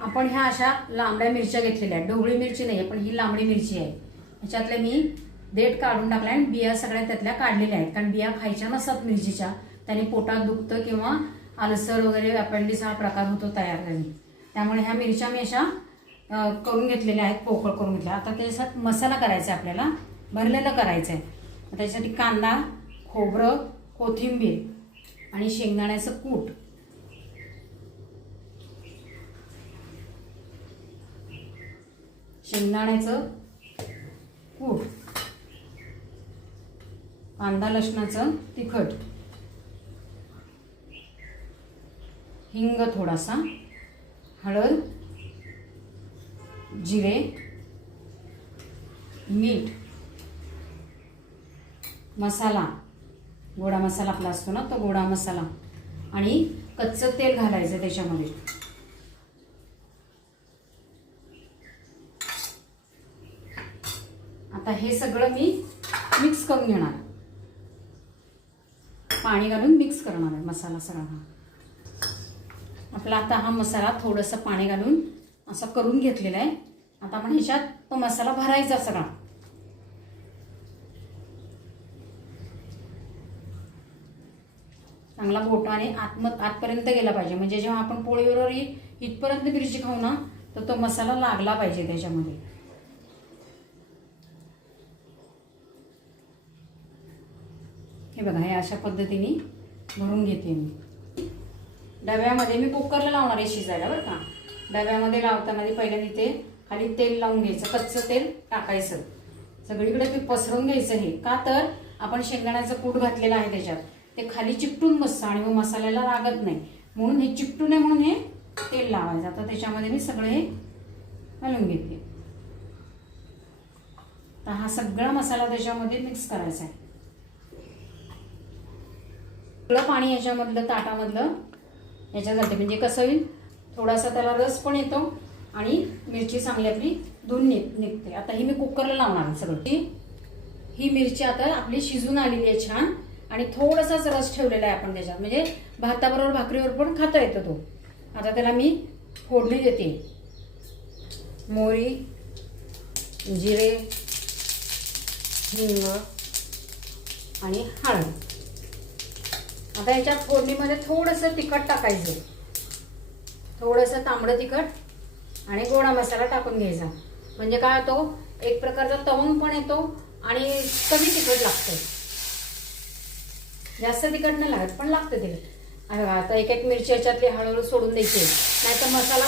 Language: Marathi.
आपण ह्या अशा लांबड्या मिरच्या घेतलेल्या आहेत, ढोबळी मिरची नाही पण ही लांबडी मिरची आहे. ह्याच्यातले मी देठ काढून टाकले आणि बिया सगळ्या त्यातल्या काढलेल्या आहेत, कारण बिया खायच्या नसतात मिरचीच्या, त्याने पोटात दुखतं किंवा अल्सर वगैरे अपेंडिक्स हा प्रकार होतो तयार त्याने. त्यामुळे ह्या मिरच्या मी अशा करून घेतलेल्या आहेत, पोकळ करून घेतल्या. आता त्याच्यात मसाला करायचा आहे, आपल्याला भरलेलं करायचं आहे. त्याच्यासाठी कांदा, खोबरं, कोथिंबीर आणि शेंगदाण्याचं कूट, शेंगदाण्याचं कूट, कांदा लसणाचं तिखट, हिंग थोडासा, हळद, जिरे, मीठ, मसाला, गोडा मसाला आपला असतो ना, तो गोडा मसाला आणि कच्चं तेल घालायचं त्याच्यामध्ये. आता हे सगळं मी मिक्स करून घेणार, पाणी घालून मिक्स करणार आहे मसाला सगळा. आपला आता हा मसाला थोडंसं पाणी घालून असं करून घेतलेला आहे. आता आपण ह्याच्यात तो मसाला भरायचा सगळा. चांगला बोटाने आतपर्यंत गेला पाहिजे, म्हणजे जेव्हा आपण पोळीबरोबर इथपर्यंत मिरची खाऊ ना, तर तो मसाला लागला पाहिजे त्याच्यामध्ये. हे बघा, हे अशा पद्धतीने भरून घेते मी. डब्यामध्ये मी कुकरला लावणार आहे शिजायला बरं का. डब्यामध्ये लावताना पहिल्यांदा इथे खाली तेल लावून घ्यायचं, कच्चं तेल टाकायचं, सगळीकडे ते पसरवून घ्यायचं. हे का तर आपण शेंगदाण्याचं कूट घातलेलं आहे त्याच्यात, ते खाली चिकटून बसतं आणि मग मसाल्याला लागत नाही, म्हणून हे चिकटू नये म्हणून हे तेल लावायचं. आता त्याच्यामध्ये मी सगळं हे घालून घेते. तर हा सगळा मसाला त्याच्यामध्ये मिक्स करायचा आहे. सगळं पाणी याच्यामधलं ताटामधलं याच्यासाठी, म्हणजे कसं होईल, थोडासा त्याला रस पण येतो आणि मिरची चांगली आपली धुवून निघते. आता ही मी कुकरला लावणार आहे सगळं. ही मिरची आता आपली शिजून आलेली आहे छान, आणि थोडासाच रस ठेवलेला आहे आपण त्याच्यात, म्हणजे भाताबरोबर भाकरीवर पण खाता येतो तो. आता त्याला मी फोडणी देते. मोहरी, जिरे, हिंग आणि हळद. आता याच्या फोडणीमध्ये थोडंसं तिखट टाकायचं, थोडंसं तांबडं तिखट आणि गोडा मसाला टाकून घ्यायचा, म्हणजे काय होतो, एक प्रकारचा तवंग पण येतो आणि कमी तिखट लागतं. जास्त तिखट नाही लागत पण लागतं तिखट. आता एक एक मिरची याच्यातली हळूहळू सोडून द्यायची, नाहीतर मसाला